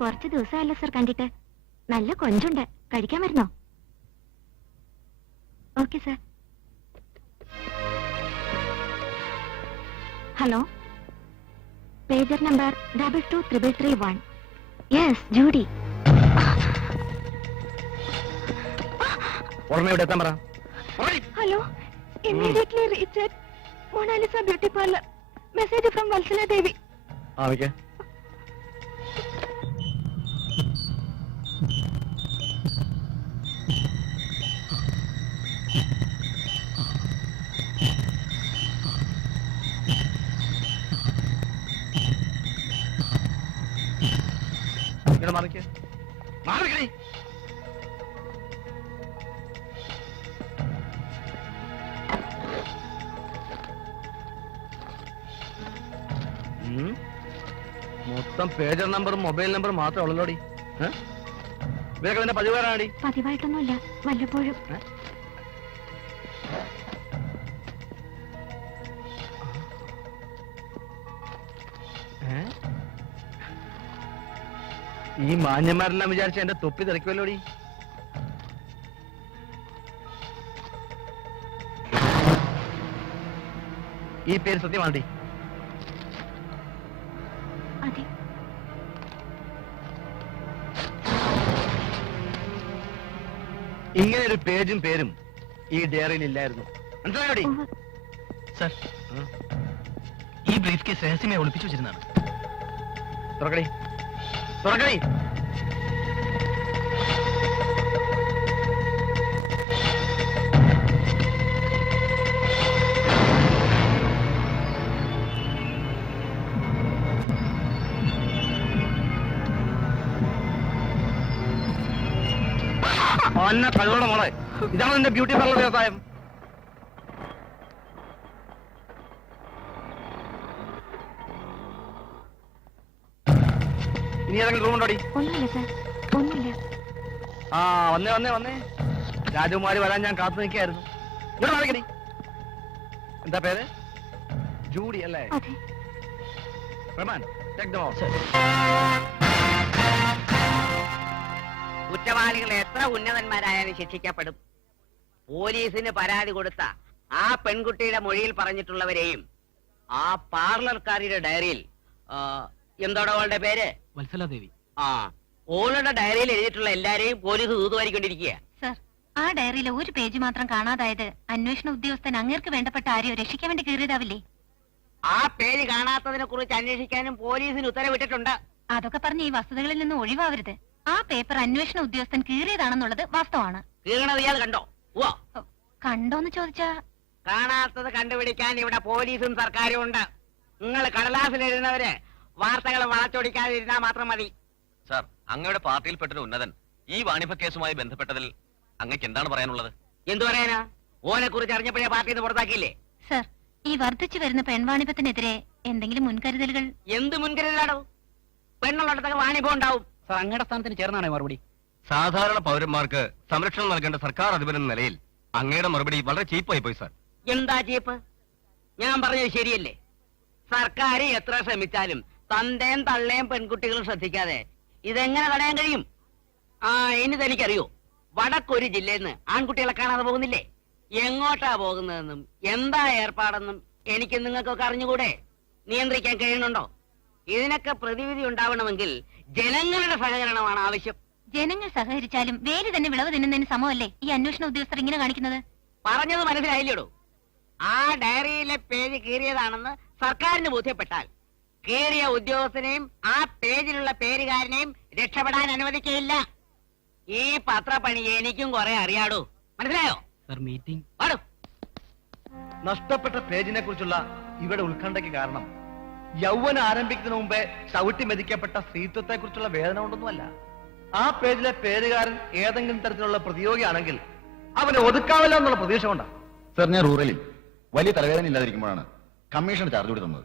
കുറച്ച് ദിവസമല്ല സർ കണ്ടിട്ട്. നല്ല കൊഞ്ചുണ്ട്, കഴിക്കാൻ വരുന്നോ? Okay sir. Hello, pager number 223331. Yes, Judy. Hello, immediately reach at Monalisa beauty parlour. Message from Vatsala Devi. മൊത്തം പേജർ നമ്പറും മൊബൈൽ നമ്പറും മാത്രമേ ഉള്ളല്ലോടി. ഇവരൊക്കെ നിന്റെ പതിവാറാടി? പതിവായിട്ടൊന്നുമില്ല, വല്ലപ്പോഴും. ഈ മാന്യന്മാരെല്ലാം വിചാരിച്ച എന്റെ തൊപ്പി തെറിക്കുമല്ലോടി. ഈ പേര് സത്യമാണ്ടി? അതെ. ഇങ്ങനെ ഒരു പേജും പേരും ഈ ഡയറിയിൽ ഇല്ലായിരുന്നു. മനസ്സിലായോടി? സർ, ഈ ബ്രീഫ് കേസ് രഹസ്യമായി ഒളിപ്പിച്ചു വെച്ചിരുന്നതാണ്. തുറക്കടി, തുറക്കടി. അന്ന കഴിവോടെ മോളെ, ഇതാണ് നിന്റെ ബ്യൂട്ടി പാർലർ വ്യവസായം. ഇനി ഏതെങ്കിലും റൂം ഉണ്ടോടി? ഒന്നുമില്ല സർ, ഒന്നുമില്ല. ആ, വന്നേ വന്നേ വന്നേ. രാജകുമാരി വരാൻ ഞാൻ കാത്തു നിൽക്കായിരുന്നു. ഇവിടെ മാറിക്കടി. എന്താ പേര്? ജൂഡി അല്ലേ? അതെ. Rahman, take them out. കുറ്റവാളികൾ എത്ര ഉന്നതന്മാരായാലും ശിക്ഷിക്കപ്പെടും. പോലീസിന് പരാതി കൊടുത്ത ആ പെൺകുട്ടിയുടെ മൊഴിയിൽ പറഞ്ഞിട്ടുള്ളവരെയും ആ പാർലർക്കാരിയുടെ ഡയറിയിൽ എന്തോടെ അവളുടെ പേര്? വത്സല ദേവി. ആ, ഓളുടെ ഡയറിയിൽ എഴുതിയിട്ടുള്ള എല്ലാരെയും പോലീസ് തൂതുവാരിക്കൊണ്ടിരിക്കുക. സർ, ആ ഡയറിയിലെ ഒരു പേജ് മാത്രം കാണാതായത് അന്വേഷണ ഉദ്യോഗസ്ഥൻ അങ്ങേർക്ക് വേണ്ടപ്പെട്ട ആരെയോ രക്ഷിക്കാൻ വേണ്ടി കീറിയതാവില്ലേ? ആ പേര് കാണാത്തതിനെ കുറിച്ച് അന്വേഷിക്കാനും പോലീസിന് ഉത്തരവിട്ടിട്ടുണ്ട്. അതൊക്കെ പറഞ്ഞ് ഈ വസ്തുതകളിൽ നിന്ന് ഒഴിവാവരുത്. ആ പേപ്പർ അന്വേഷണ ഉദ്യോഗസ്ഥൻ കീറിയതാണെന്നുള്ളത് വാസ്തവമാണ്. കീറണത് ഇയാൾ കണ്ടോ? ഓ, കണ്ടോന്ന് ചോദിച്ചാ കാണാത്തത് കണ്ടുപിടിക്കാൻ ഇവിടെ പോലീസും സർക്കാരും ഉണ്ട്. നിങ്ങൾ കടലാസിൽ എഴുതുന്നവര് വാർത്തകൾ വളച്ചൊടിക്കാതിരുന്നാൽ മാത്രം മതി. സാർ, അങ്ങയുടെ പാർട്ടിയിൽപ്പെട്ടൊരു ഉന്നതൻ ഈ വാണിഭ കേസുമായി ബന്ധപ്പെട്ടതിൽ അങ്ങക്ക് എന്താണ് പറയാനുള്ളത്? എന്തു പറയാനാ? ഓനെ കുറിച്ച് അറിഞ്ഞപ്പോഴേ പാർട്ടിന്ന് പുറത്താക്കിയില്ലേ? സർ, ഈ വർദ്ധിച്ചു വരുന്ന പെൺവാണിഭത്തിനെതിരെ എന്തെങ്കിലും മുൻകരുതലുകൾ? എന്ത് മുൻകരുതലാണോ? പെണ്ണുള്ളിടത്തൊക്കെ വാണിഭം ഉണ്ടാവും. സാർ, അങ്ങയുടെ സ്ഥാനത്തിന് ചേർന്നാണ് മറുപടി. സാധാരണ പൗരന്മാർക്ക് സംരക്ഷണം നൽകേണ്ട സർക്കാർ അധിപൻ എന്ന നിലയിൽ അങ്ങയുടെ മറുപടി വളരെ ചീപ്പായി പോയി സാർ. എന്താ ചീപ്പ്? ഞാൻ പറഞ്ഞത് ശരിയല്ലേ? സർക്കാർ എത്ര ശ്രമിച്ചാലും തന്തയും തള്ളയും പെൺകുട്ടികളും ശ്രദ്ധിക്കാതെ ഇതെങ്ങനെ തടയാൻ കഴിയും? ആ, ഇനി തനിക്കറിയോ, വടക്കൊരു ജില്ലയിൽ നിന്ന് ആൺകുട്ടികളെ കാണാതെ പോകുന്നില്ലേ? എങ്ങോട്ടാ പോകുന്നതെന്നും എന്താ ഏർപ്പാടെന്നും എനിക്ക് നിങ്ങൾക്കൊക്കെ അറിഞ്ഞുകൂടെ? നിയന്ത്രിക്കാൻ കഴിയുന്നുണ്ടോ? ഇതിനൊക്കെ പ്രതിവിധി ഉണ്ടാവണമെങ്കിൽ ജനങ്ങളുടെ സഹകരണമാണ് ആവശ്യം. ജനങ്ങൾ സഹകരിച്ചാലും വേലി തന്നെ വിളവ് തിന്നുന്നതിന് സമമല്ലേ ഈ അന്വേഷണ ഉദ്യോഗസ്ഥർ ഇങ്ങനെ കാണിക്കുന്നത്? പറഞ്ഞത് മനസ്സിലായില്ലേടോ? ആ ഡയറിയിലെ പേജ് കീറിയതാണെന്ന് സർക്കാരിന് ബോധ്യപ്പെട്ടാൽ കീറിയ ഉദ്യോഗസ്ഥനെയും ആ പേജിലുള്ള പേരുകാരനെയും രക്ഷപ്പെടാൻ അനുവദിക്കയില്ല. ഈ പത്രപ്പണി എനിക്കും കുറെ അറിയാടോ. മനസ്സിലായോ? Sir, meeting. പാടോ. നഷ്ടപ്പെട്ട പേജിനെ കുറിച്ചുള്ള ഇവിടെ ഉത്കണ്ഠയ്ക്ക് കാരണം യൗവനം ആരംഭിക്കുന്നതിന് മുമ്പേ ചവിട്ടി മെതിക്കപ്പെട്ട സ്ത്രീത്വത്തെ കുറിച്ചുള്ള വേദന കൊണ്ടൊന്നുമല്ല. ആ പേജിലെ പേരുകാരൻ ഏതെങ്കിലും തരത്തിലുള്ള പ്രതിയോഗിയാണെങ്കിൽ അവനെ ഒതുക്കാമല്ലോ എന്നുള്ള പ്രതീക്ഷ കൊണ്ടാണ്. സർ, ഞാൻ റൂറലിൽ വലിയ തലവേദന ഇല്ലാതിരിക്കുമ്പോഴാണ് കമ്മീഷൻ ചാർജ് കൂടി തന്നത്.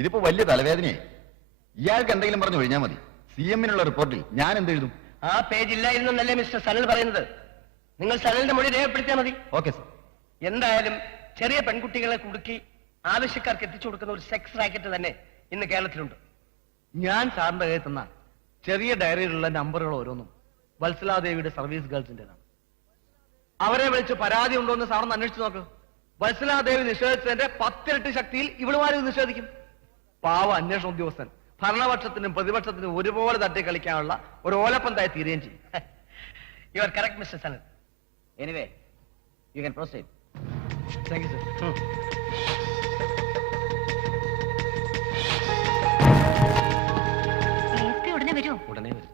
ഇതിപ്പോ വലിയ തലവേദനയെ ഇയാൾക്ക് എന്തെങ്കിലും പറഞ്ഞു ഒഴിഞ്ഞാൽ മതി. CM-നുള്ള റിപ്പോർട്ടിൽ ഞാൻ എന്തെഴുതും? ആ പേജ് ഇല്ലായിരുന്നല്ലേ മിസ്റ്റർ സനൽ പറയുന്നത്? നിങ്ങൾ സനലിന്റെ മൊഴി രേഖപ്പെടുത്തിയാൽ മതി. Okay sir. എന്തായാലും ചെറിയ പെൺകുട്ടികളെ കുടുക്കി ആവശ്യക്കാർക്ക് എത്തിച്ചു കൊടുക്കുന്ന ഒരു സെക്സ് റാക്കറ്റ് തന്നെ ഇന്ന് കേരളത്തിലുണ്ട്. ഞാൻ സാറിന്റെ കയ്യിൽ തന്ന ചെറിയ ഡയറിയിലുള്ള നമ്പറുകൾ ഓരോന്നും വത്സലാദേവിയുടെ സർവീസ് ഗേൾസിന്റേതാണ്. അവരെ വിളിച്ച് പരാതി ഉണ്ടോ എന്ന് സാറിന് അന്വേഷിച്ച് നോക്ക്. വത്സലാദേവി നിഷേധിച്ചതിന്റെ 10 ഇരട്ടി ശക്തിയിൽ ഇവളുമാരും നിഷേധിക്കും. പാവ അന്വേഷണ ഉദ്യോഗസ്ഥൻ ഭരണപക്ഷത്തിനും പ്രതിപക്ഷത്തിനും ഒരുപോലെ തട്ടിക്കളിക്കാനുള്ള ഒരു ഓലപ്പന്തായി തീരുകയും ചെയ്യും. You are correct mister Sanath. Anyway you can proceed. Thank you sir. ഉടനെ വരൂ. ഉടനെ വരും.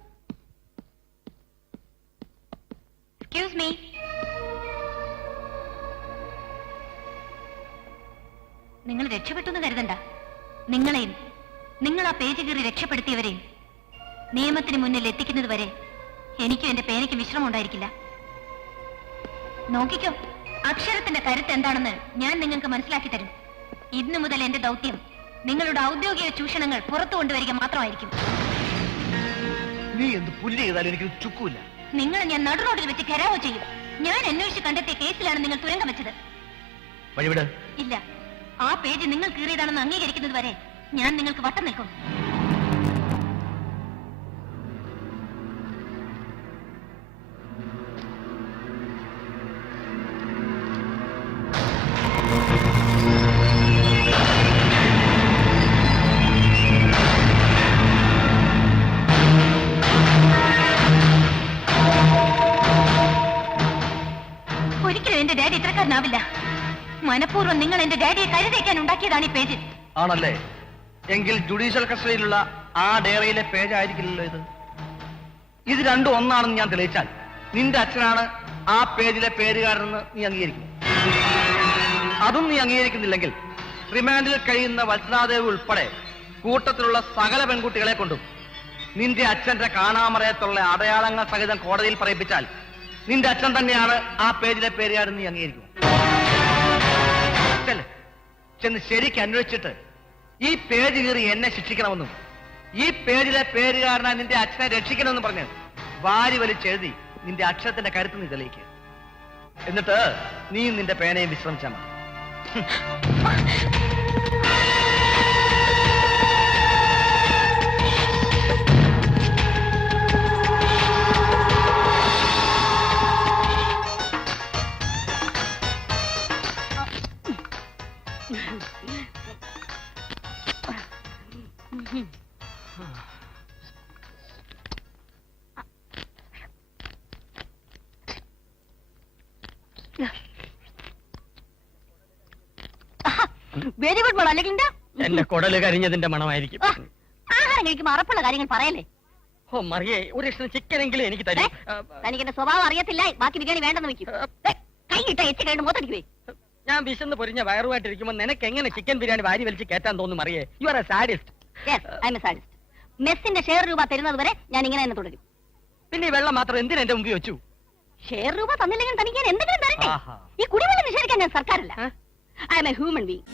Excuse me. നിങ്ങൾ രക്ഷപ്പെട്ടു എന്ന് കരുതണ്ട. നിങ്ങളെയും നിങ്ങൾ ആ പേജ് കയറി രക്ഷപ്പെടുത്തിയവരെയും നിയമത്തിന് മുന്നിൽ എത്തിക്കുന്നത് വരെ എനിക്കും എന്റെ പേനയ്ക്ക് വിശ്രമം ഉണ്ടായിരിക്കില്ല. നോക്കിക്കോ, അക്ഷരത്തിന്റെ കരുത്ത് എന്താണെന്ന് ഞാൻ നിങ്ങൾക്ക് മനസ്സിലാക്കി തരും. ഇന്നു മുതൽ എന്റെ ദൗത്യം നിങ്ങളുടെ ഔദ്യോഗിക ചൂഷണങ്ങൾ പുറത്തു കൊണ്ടുവരിക മാത്രമായിരിക്കും. നീ എന്ത് പുല്ല് ചെയ്താലും എനിക്ക് ചുക്കൂല. നിങ്ങൾ ഞാൻ നടുറോഡിൽ വെച്ച് കരാവോ ചെയ്യും. ഞാൻ അന്വേഷിച്ച് കണ്ടെത്തിയ കേസിലാണ് നിങ്ങൾ തുരങ്കം വെച്ചത്. വഴിവിട്. ഇല്ല, ആ പേജ് നിങ്ങൾ കീറിയതാണെന്ന് അംഗീകരിക്കുന്നത് വരെ ഞാൻ നിങ്ങൾക്ക് വട്ടം നിൽക്കും. ഒരിക്കലും എന്റെ ഡാഡി ഇത്രക്കാരനാവില്ല. മനഃപൂർവ്വം നിങ്ങൾ എന്റെ ഡാഡിയെ കരുതേക്കാൻ ഉണ്ടാക്കിയതാണ് ഈ പേജ്. ആണല്ലേ? എങ്കിൽ ജുഡീഷ്യൽ കസ്റ്റഡിയിലുള്ള ആ ഡയറിയിലെ പേജ് ആയിരിക്കില്ലല്ലോ ഇത്. ഇത് രണ്ടും ഒന്നാണെന്ന് ഞാൻ തെളിയിച്ചാൽ നിന്റെ അച്ഛനാണ് ആ പേജിലെ പേരുകാരനെന്ന് നീ അംഗീകരിക്കും. അതും നീ അംഗീകരിക്കുന്നില്ലെങ്കിൽ റിമാൻഡിൽ കഴിയുന്ന വത്സലാദേവി ഉൾപ്പെടെ കൂട്ടത്തിലുള്ള സകല പെൺകുട്ടികളെ കൊണ്ടും നിന്റെ അച്ഛന്റെ കാണാമറയത്തുള്ള അടയാളങ്ങൾ സഹിതം കോടതിയിൽ പറയിപ്പിച്ചാൽ നിന്റെ അച്ഛൻ തന്നെയാണ് ആ പേജിലെ പേരുകാരൻ നീ അംഗീകരിക്കും. ചെന്ന് ശരിക്ക് അന്വേഷിച്ചിട്ട് ഈ പേജ് കീറി എന്നെ ശിക്ഷിക്കണമെന്നും ഈ പേജിലെ പേരുകാരനാ നിന്റെ അച്ഛനെ രക്ഷിക്കണമെന്നും പറഞ്ഞ് വാരി വലിച്ചെഴുതി നിന്റെ അക്ഷരത്തിന്റെ കരുത്ത് നീ തെളിയിക്കുക. എന്നിട്ട് നീയും നിന്റെ പേനയും വിശ്രമിച്ചാൽ മതി. വെരി ഗുഡ് മോൾ. അല്ലെങ്കിൽ എന്റെ കുടല് കരിഞ്ഞതിന്റെ മണമായിരിക്കും. ആഹാരം കഴിക്കുമ്പോൾ അറപ്പുള്ള കാര്യങ്ങൾ പറയല്ലേ. ഓ മറിയേ, ഒരു ഇഷ്ടം ചിക്കൻ എങ്കിലും എനിക്ക് തരും. തനിക്ക് എന്റെ സ്വഭാവം അറിയത്തില്ല. ബാക്കി ബിരിയാണി വേണ്ടെന്ന് വെക്കും. കൈയിട്ട എച്ച് കഴിഞ്ഞ് മൂത്തടിക്കുവേ. ഞാൻ വിശന്ന് പൊരിഞ്ഞ വയറുമായിട്ടിരിക്കുമ്പോൾ നിനക്ക് എങ്ങനെ ചിക്കൻ ബിരിയാണി വാരി വലിച്ച് കേറ്റാൻ തോന്നുന്നു മറിയേ? You are a sadist. Yes, I am a sadist. മെസ്സിന്റെ ഷെയർ രൂപ തരുന്നത് വരെ ഞാൻ ഇങ്ങനെ തന്നെ തുടരും. പിന്നെ ഈ വെള്ളം മാത്രം എന്തിനാ എന്റെ മുമ്പിൽ വെച്ചു? ഷെയർ രൂപ തന്നില്ലെങ്കിൽ തനിക്ക് ഞാൻ എന്തെങ്കിലും തരണ്ടേ? ഈ കുടിവെള്ളം നിഷേധിക്കാൻ ഞാൻ സർക്കാരല്ല. I am a human being.